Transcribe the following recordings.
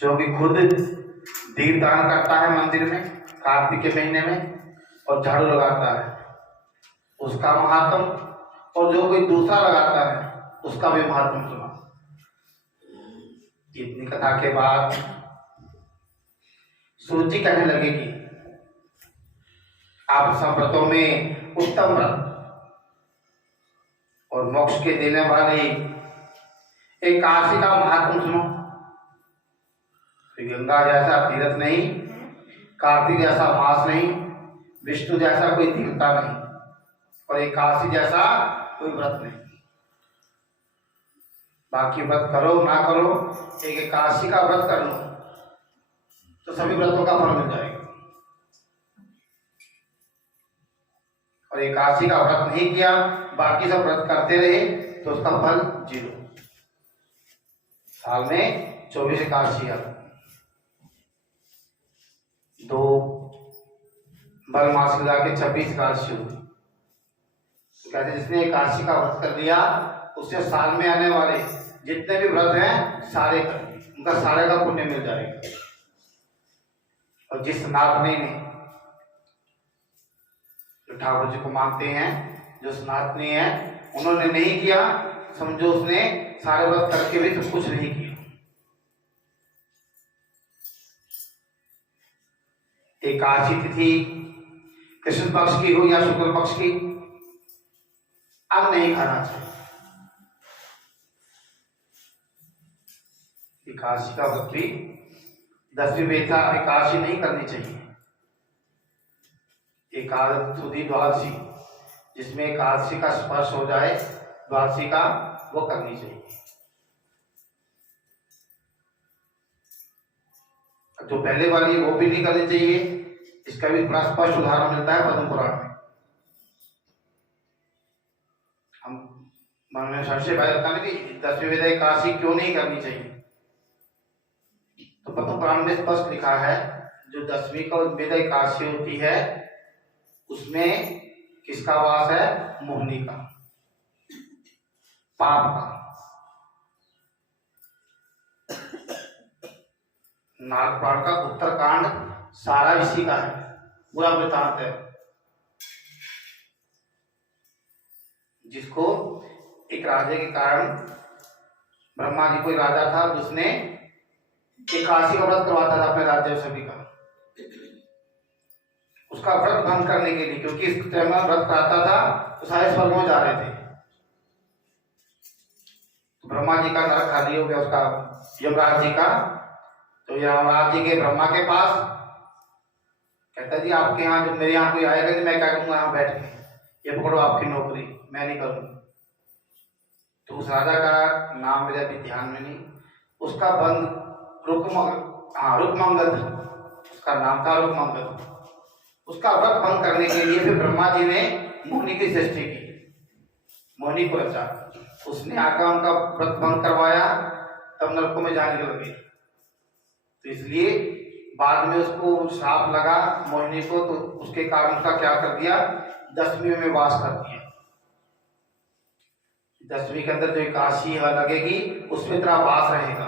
जो कि खुद दीपदान करता है मंदिर में कार्तिक के महीने में और झाड़ू लगाता है, उसका महात्म, और जो कोई दूसरा लगाता है उसका भी महात्म सुना। इतनी कथा के बाद सूची कहने लगे कि आप सब व्रतों में उत्तम व्रत और मोक्ष के देने वाली एकादशी का महात्म सुनो। गंगा जैसा तीर्थ नहीं, कार्तिक जैसा मास नहीं, विष्णु जैसा कोई तीर्थता नहीं, और एकादशी जैसा कोई व्रत नहीं। बाकी व्रत करो ना करो, एक एकादशी का व्रत कर लो तो सभी व्रतों का फल मिल जाएगा। और एकादशी का व्रत नहीं किया, बाकी सब व्रत करते रहे तो उसका फल 0। साल में 24 एकादशी आती, 2 बल मास मिला के 26 एकादशी होती। तो कहते जिसने एकादशी का व्रत कर लिया उससे साल में आने वाले जितने भी व्रत हैं सारे कर, उनका सारे का पुण्य मिल जाएगा। और जिस सनातनी ने, जो ठाकुर जी को मानते हैं, जो सनातनी है, उन्होंने नहीं किया, समझो उसने सारे व्रत करके भी तो कुछ नहीं किया। एकादशी तिथि कृष्ण पक्ष की हो या शुक्ल पक्ष की, अब नहीं खाना चाहिए। एकादशी का व्रत भी 10वीं वेता एकादशी नहीं करनी चाहिए। एकादश सुधी द्वादशी, जिसमें एकादशी का स्पर्श हो जाए द्वादशी का, वो करनी चाहिए। जो पहले वाली वो भी नहीं करनी चाहिए। इसका भी बड़ा स्पष्ट उदाहरण मिलता है पद्म पुराण में। हम मन में संशय पैदा करता है कि 10वीं वेदा एकादशी क्यों नहीं करनी चाहिए, तो पद्म पुराण में स्पष्ट लिखा है जो 10वीं का वेदा एकादशी होती है उसमें किसका वास है? मोहिनी का, पाप का। नाग पुराण का उत्तरकांड सारा इसी का है, पूरा वृतांत है। जिसको एक राजा के कारण, ब्रह्मा जी कोई राजा था जिसने एकादशी का व्रत करवाता था अपने राज्य सभी का, उसका व्रत भंग करने के लिए, क्योंकि इस टाइम में व्रत कराता था तो सारे स्वर्ग में जा रहे थे। तो ब्रह्मा जी का नरक खाली हो गया, उसका यमराज जी का। तो यमराज जी के ब्रह्मा के पास कहता जी आपके यहाँ जब मेरे यहाँ कोई आएगा तो मैं क्या करूंगा, यहाँ बैठ के ये पकड़ो आपकी नौकरी, मैं नहीं करूंगा। तो उस राजा का नाम मेरे अभी ध्यान में नहीं, उसका बंद रुकमंगद, उसका नाम था रुकमंगद। उसका व्रत भंग करने के लिए फिर ब्रह्मा जी ने मोहिनी की सृष्टि की, मोहिनी को रचा। उसने आकर उनका व्रत भंग करवाया, तब नरकों में जाने लगे। तो इसलिए बाद में उसको श्राप लगा मोहिनी को, तो उसके कारण उसका क्या कर दिया, 10वीं में वास कर दिया। 10वीं के अंदर जो एकादशी लगेगी उसमें तेरा वास रहेगा,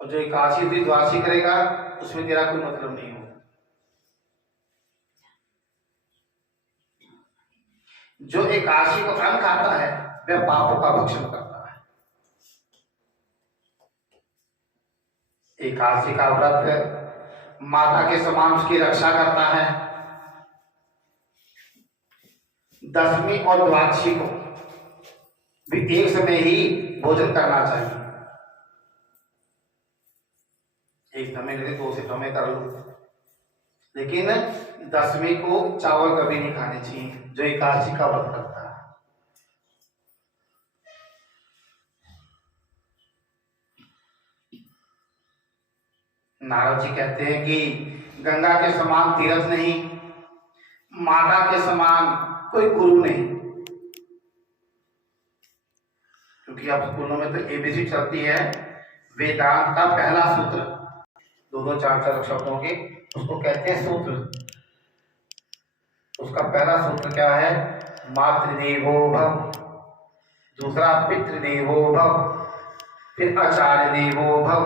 और जो एकादशी द्वादशी करेगा उसमें तेरा कोई मतलब नहीं होगा। जो एकादशी को अन्न खाता है वह पापों का भक्षण करता है। एकादशी का व्रत माता के समान उसकी रक्षा करता है। 10वीं और द्वादशी को भी एक समय ही भोजन करना चाहिए। एक समय नहीं, 2 समय कर लो, लेकिन 10वीं को चावल कभी नहीं खाने चाहिए जो एकादशी का व्रत करता है। नारद जी कहते हैं कि गंगा के समान तीर्थ नहीं, माता के समान कोई गुरु नहीं। क्योंकि अब स्कूलों में तो एबीसी चलती है, वेदांत का पहला सूत्र, 2-2 4-4 शब्दों के, उसको कहते हैं सूत्र। उसका पहला सूत्र क्या है? मातृदेवो भव, दूसरा पितृदेवो भव, फिर आचार्य देवो भव।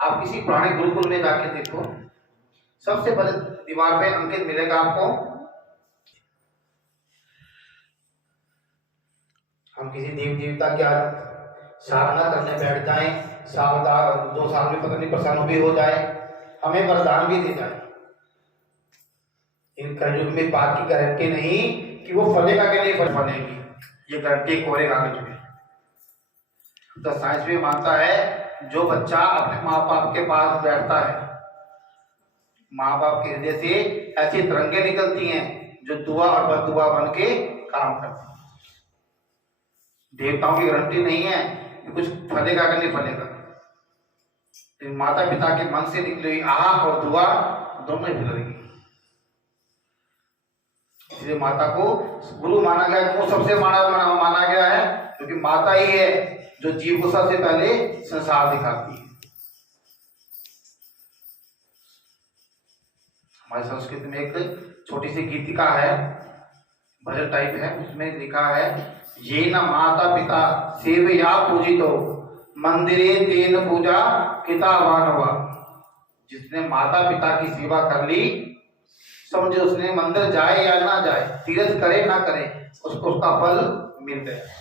आप किसी पुराने गुरुकुल में जाके देखो, सबसे पहले दीवार पे अंकित मिलेगा आपको, हम किसी देव देवता की साधना करने बैठ जाए, साल 2 साल में पता नहीं प्रसन्न भी हो जाए, हमें वरदान भी दे जाए, इन कलयुग में बात की गारंटी नहीं कि वो फलेगा कि नहीं फलेगी, ये गारंटी कोरे कागज में। तो साइंस भी मानता है जो बच्चा अपने माँ बाप के पास बैठता है, माँ बाप के हृदय से ऐसी तरंगे निकलती हैं जो दुआ और बददुआ बन के काम करती हैं। देवताओं की गारंटी नहीं है कि कुछ फलेगा कि नहीं फलेगा, लेकिन माता पिता के मन से निकली हुई आह और दुआ दोनों ही फलेगी। इसलिए माता को गुरु माना गया है। क्यों सबसे माना गया है? क्योंकि माता ही है जो जीव को सबसे पहले संसार दिखाती है। हमारी संस्कृति में एक छोटी सी गीतिका है, भजन टाइप है, उसमें लिखा है, ये न माता पिता सेवया पूजितो मंदिरे तेन पूजा कितावानवा। जिसने माता पिता की सेवा कर ली, समझे उसने मंदिर जाए या ना जाए, तीर्थ करे ना करे, उसको उसका फल मिल गया।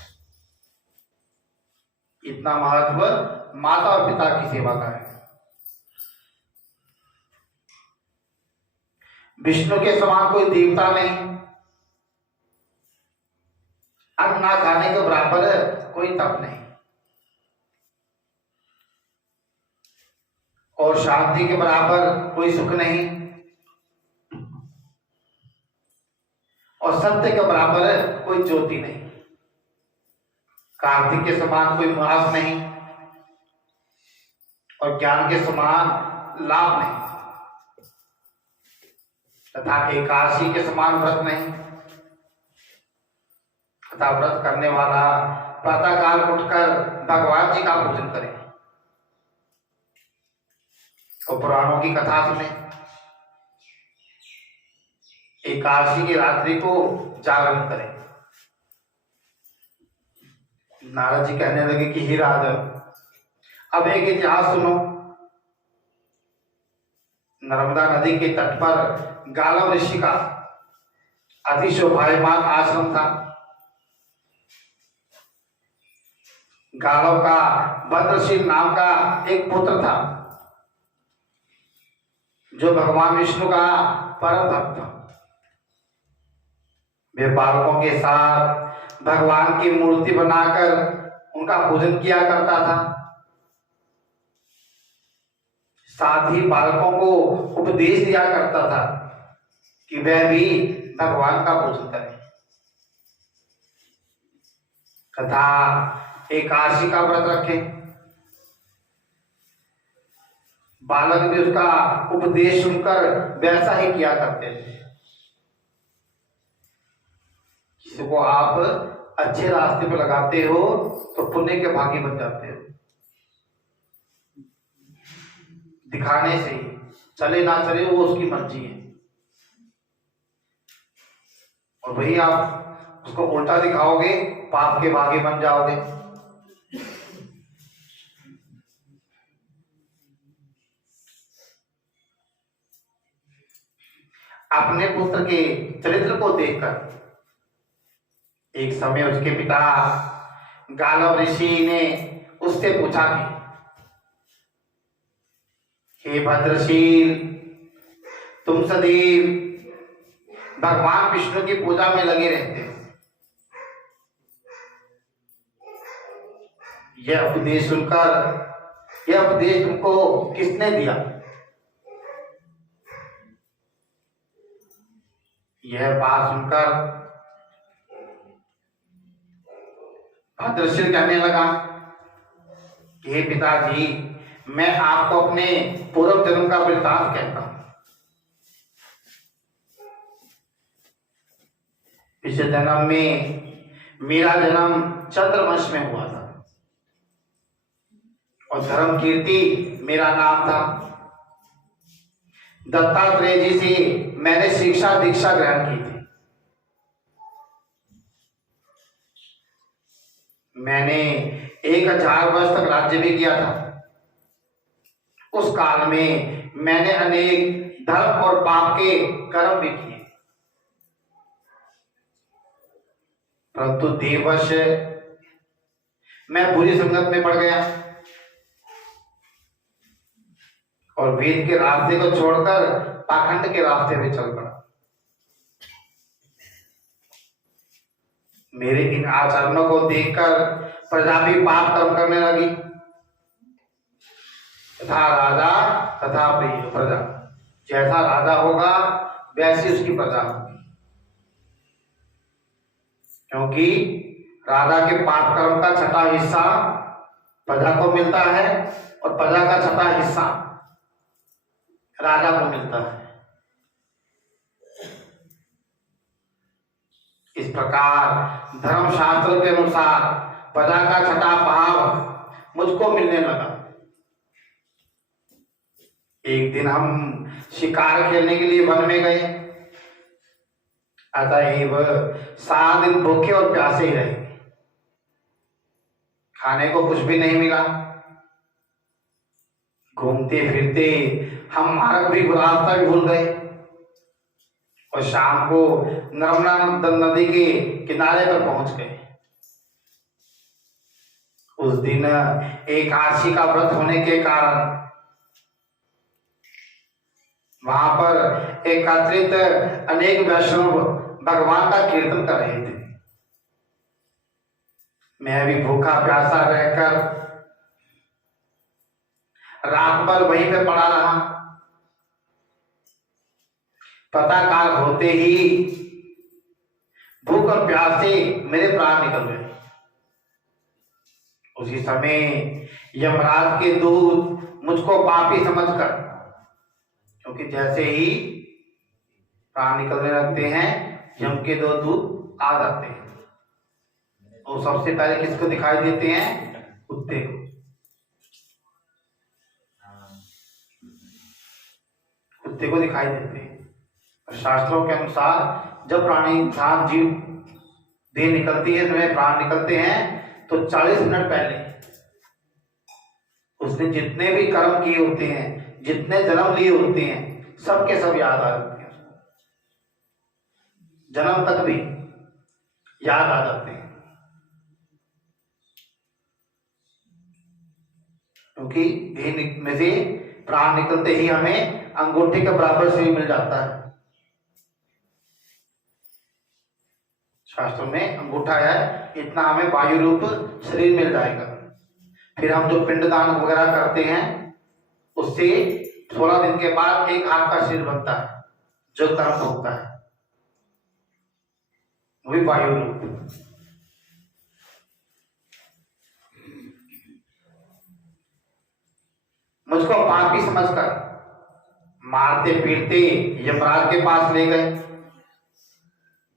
इतना महत्व माता और पिता की सेवा का है। विष्णु के समान कोई देवता नहीं, अन्न ना खाने के बराबर कोई तप नहीं, और शांति के बराबर कोई सुख नहीं, और सत्य के बराबर कोई ज्योति नहीं, कार्तिक के समान कोई मास नहीं, और ज्ञान के समान लाभ नहीं, तथा एकादशी के समान व्रत नहीं, तथा व्रत करने वाला प्रातःकाल उठकर भगवान जी का पूजन करे और पुराणों की कथा सुने, एकादशी की रात्रि को जागरण करे। नारद जी कहने लगे कि हे राजन, अब एक इतिहास सुनो। नर्मदा नदी के तट पर गालव ऋषि का अति शोभायमान आश्रम था। गालव का भद्रशील नाम का एक पुत्र था जो भगवान विष्णु का परम भक्त था। वे बालकों के साथ भगवान की मूर्ति बनाकर उनका पूजन किया करता था, साथ ही बालकों को उपदेश दिया करता था कि वह भी भगवान का पूजन करें तथा एकादशी का व्रत रखें। बालक भी उसका उपदेश सुनकर वैसा ही किया करते थे। किसी को आप अच्छे रास्ते पर लगाते हो तो पुण्य के भागी बन जाते हो। दिखाने से चले ना चले वो उसकी मर्जी है, और वही आप उसको उल्टा दिखाओगे, पाप के भागी बन जाओगे। अपने पुत्र के चरित्र को देखकर एक समय उसके पिता गालव ऋषि ने उससे पूछा कि हे भद्रशील, तुम सदैव भगवान विष्णु की पूजा में लगे रहते हो, यह उपदेश सुनकर, यह उपदेश तुमको किसने दिया? यह बात सुनकर भद्रशील कहने लगा कि हे पिताजी, मैं आपको अपने पूर्व जन्म का वृत्तांत कहता हूं। पिछले जन्म में मेरा जन्म चंद्रवंश में हुआ था और धर्म कीर्ति मेरा नाम था। दत्तात्रेय जी से मैंने शिक्षा दीक्षा ग्रहण की थी। मैंने 1000 वर्ष तक राज्य भी किया था। उस काल में मैंने अनेक धर्म और पाप के कर्म भी किए, परंतु देववश मैं बुरी संगत में पड़ गया और वेद के रास्ते को छोड़कर पाखंड के रास्ते में चल पड़ा। मेरे इन आचरणों को देखकर प्रजा भी पाप कर्म करने लगी। तथा राजा तथा प्रजा, जैसा राजा होगा वैसी उसकी प्रजा होगी, क्योंकि राजा के पाप कर्म का छठा हिस्सा प्रजा को मिलता है और प्रजा का छठा हिस्सा राजा को मिलता है। इस प्रकार धर्मशास्त्र के अनुसार प्रजा का छठा भाग मुझको मिलने लगा। एक दिन हम शिकार खेलने के लिए वन में गए, अतएव 7 दिन भूखे और प्यासे ही रहे। खाने को कुछ भी नहीं मिला। घूमते फिरते हम मार्ग भी रास्ता भी भूल गए और शाम को नर्मदा नदी के किनारे पर पहुंच गए। उस दिन एकादशी का व्रत होने के कारण वहां पर एकत्रित अनेक वैष्णव भगवान का कीर्तन कर रहे थे। मैं भी भूखा प्यासा रहकर रात भर वहीं पे पड़ा रहा। प्रातःकाल होते ही भूख और प्यास से मेरे प्राण निकल गए। उसी समय यमराज के दूत मुझको पापी समझकर, क्योंकि जैसे ही प्राण निकलने लगते हैं यम के 2 दूत आ जाते हैं और सबसे पहले किसको दिखाई देते हैं? कुत्ते को। कुत्ते को दिखाई देते हैं। शास्त्रों के अनुसार जब प्राणी इंसान जीव देह निकलती है, तुम्हें प्राण निकलते हैं, तो 40 मिनट पहले उसने जितने भी कर्म किए होते हैं, जितने जन्म लिए होते हैं, सबके सब याद आ जाते हैं। जन्म तक भी याद आ जाते हैं, क्योंकि देह में से प्राण निकलते ही हमें अंगूठे के बराबर से मिल जाता है। शास्त्रों में अंगूठा है इतना हमें वायु रूप शरीर मिल जाएगा। फिर हम जो पिंडदान वगैरह करते हैं उससे 16 दिन के बाद एक हाथ का शरीर बनता है, जो कर्म होता है वही वायु रूप। मुझको पापी समझकर मारते पीटते यमराज के पास ले गए।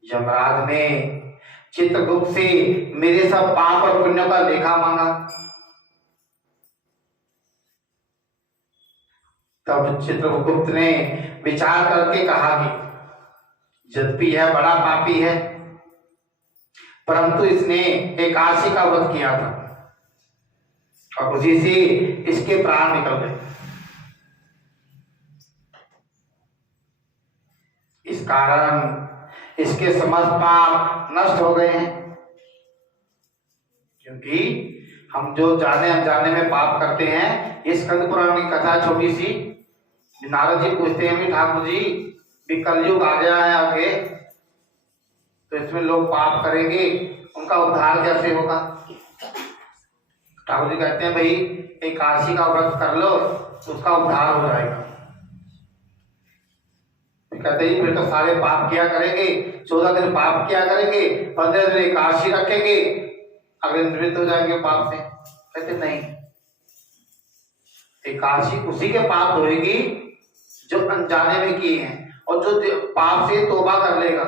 यमराज ने चित्रगुप्त से मेरे सब पाप और पुण्यों का लेखा मांगा। तब चित्रगुप्त ने विचार करके कहा कि यद्यपि यह बड़ा पापी है, परंतु इसने एकादशी का व्रत किया था और उसी से इसके प्राण निकल गए। इस कारण इसके समस्त पाप नष्ट हो गए हैं। क्योंकि हम जो जाने अनजाने में पाप करते हैं, ये स्कंद पुराण की कथा छोटी सी। नारद जी पूछते हैं, ठाकुर जी भी कलयुग आ गया है आगे, तो इसमें लोग पाप करेंगे, उनका उद्धार कैसे होगा? ठाकुर जी कहते हैं, भाई एकादशी का व्रत कर लो, उसका उद्धार हो जाएगा। कहते हैं फिर तो सारे पाप किया करेंगे, 14 दिन पाप किया करेंगे, 15 दिन एकादशी रखेंगे, अगले निवृत्त हो जाएंगे पाप से। कहते नहीं, एकादशी उसी के पाप धोएगी जो अनजाने में किए हैं, और जो पाप से तौबा कर लेगा,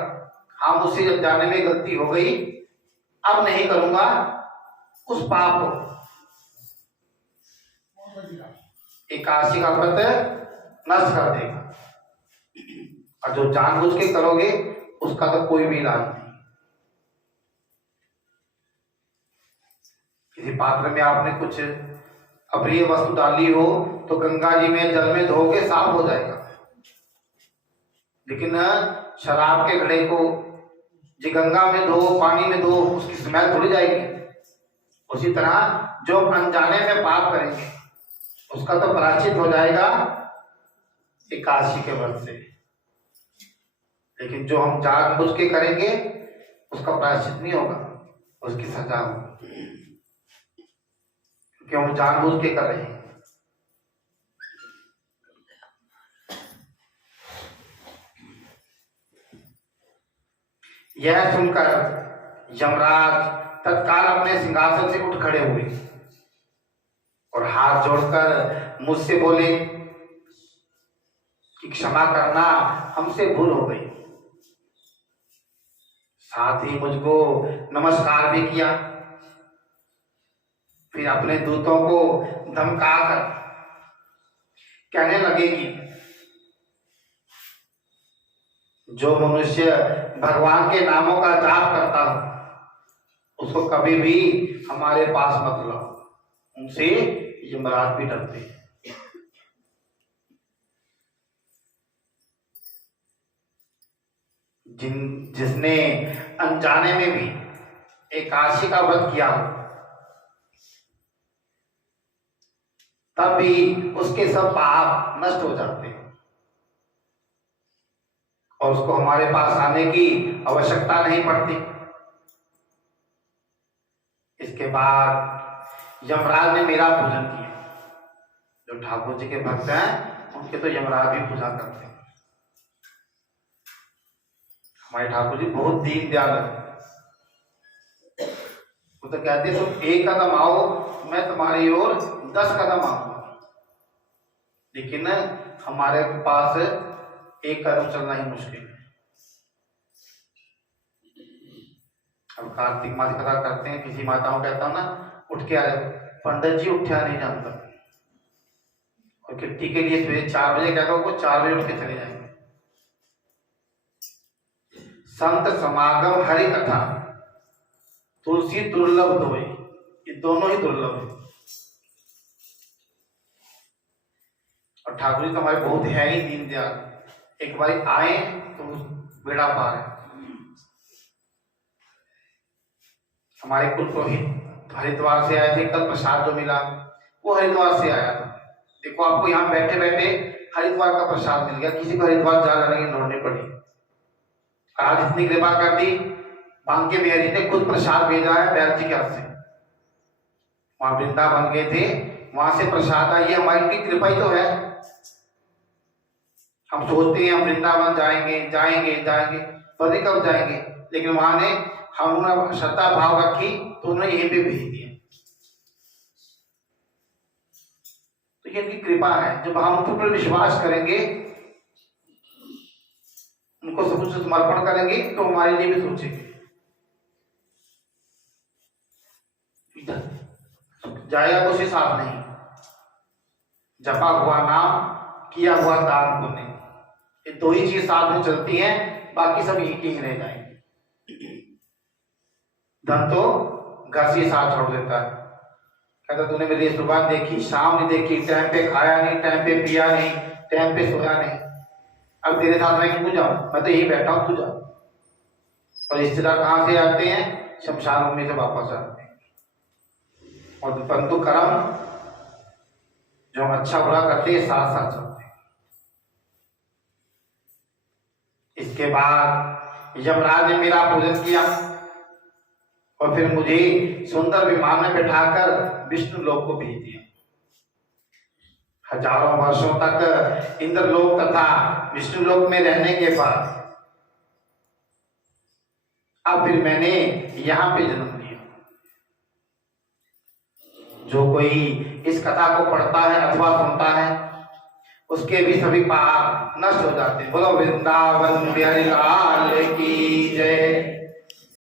हम उसी अनजाने में गलती हो गई, अब नहीं करूंगा, उस पाप को एकादशी का व्रत नष्ट कर देगा। और जो जानबूझ के करोगे उसका तो कोई भी इलाज नहीं। किसी पात्र में आपने कुछ अप्रिय वस्तु डाली हो तो गंगा जी में जल में धोके साफ हो जाएगा, लेकिन शराब के घड़े को जी गंगा में धो, पानी में धो, उसकी स्मेल थोड़ी जाएगी। उसी तरह जो अनजाने में पाप करेंगे उसका तो प्रायश्चित हो जाएगा एकादशी के व्रत से, लेकिन जो हम जानबूझ के करेंगे उसका प्रायश्चित नहीं होगा, उसकी सजा होगी, क्योंकि हम जानबूझ के कर रहे हैं। यह सुनकर यमराज तत्काल अपने सिंहासन से उठ खड़े हुए और हाथ जोड़कर मुझसे बोले कि क्षमा करना, हमसे भूल हो गई। साथ ही मुझको नमस्कार भी किया। फिर अपने दूतों को धमकाकर कहने लगे कि जो मनुष्य भगवान के नामों का जाप करता हो उसको कभी भी हमारे पास मत लाओ, उनसे यमराज भी डरते हैं। जिसने अनजाने में भी एकादशी का व्रत किया हो तब भी उसके सब पाप नष्ट हो जाते हैं और उसको हमारे पास आने की आवश्यकता नहीं पड़ती। इसके बाद यमराज ने मेरा पूजन किया। जो ठाकुर जी के भक्त हैं उनके तो यमराज भी पूजा करते हैं। हमारे ठाकुर जी बहुत दीन दयाल है। वो तो कहते हैं तुम एक कदम आओ मैं तुम्हारी ओर 10 कदम आऊंगा, लेकिन हमारे पास एक कदम चलना ही मुश्किल है। अब कार्तिक मास कथा करते हैं, किसी माताओं कहता हूं ना उठ के आ जाओ, पंडित जी उठा नहीं जानता और किट्टी के लिए सुबह 4 बजे कहता हूं को 4 बजे उठ के चले जाएंगे। संत समागम हरि कथा तुलसी दुर्लभ दोए, ये दोनों ही दुर्लभ है। और ठाकुर जी तो हमारे बहुत है ही दीन दयाल। एक बार आए तो बेड़ा पार है। हमारे कुल पुरोहित हरिद्वार से आए थे, कल प्रसाद जो मिला वो हरिद्वार से आया था। देखो आपको यहाँ बैठे बैठे हरिद्वार का प्रसाद मिल गया, किसी को हरिद्वार जा करने की लोड़ नहीं पड़ी। आज इतनी कृपा कर दी, बांके बिहारी ने खुद प्रसाद भेजा है बैल जी के हाथ से। वहां वृंदावन गए थे, वहां से प्रसाद आई, ये हमारी कृपा ही तो है। हम सोचते हैं हम वृंदावन जाएंगे जाएंगे जाएंगे, पता कब जाएंगे, लेकिन वहां ने हमने श्रद्धा भाव रखी तो उन्होंने यहीं पे भेज दिया। तो ये इनकी कृपा है। जब हम उन पर विश्वास करेंगे, उनको सब कुछ समर्पण करेंगे तो हमारे लिए भी सोचेंगे। जाएगा कुछ ही साथ नहीं, जपा हुआ नाम किया हुआ दान पुण्य, ये दो ही चीज साथ में चलती हैं, बाकी सब एक ही रह जाएंगे। धन तो घर से साथ छोड़ देता है, कहता तूने मेरी सुबह देखी शाम नहीं देखी, टाइम पे खाया नहीं, टाइम पे पिया नहीं, टाइम पे सोया नहीं, अब तेरे साथ मैं क्यों जाऊं, मैं तो यही बैठा हूं, तू जा। और रिश्तेदार कहां से आते हैं, शमशान भूमि से वापस आते हैं। और परंतु कर्म जो हम अच्छा बुरा करते हैं साथ साथ चलते हैं। इसके बाद यमराज ने मेरा पूजन किया और फिर मुझे सुंदर विमान में बैठाकर विष्णु लोक को भेज दिया। हजारों वर्षों तक इंद्रलोक तथा विष्णु लोक में रहने के बाद अब फिर मैंने यहां पे जन्म लिया। जो कोई इस कथा को पढ़ता है अथवा सुनता है उसके भी सभी पाप नष्ट हो जाते हैं। बोलो वृंदावन बिहारी लाल की जय।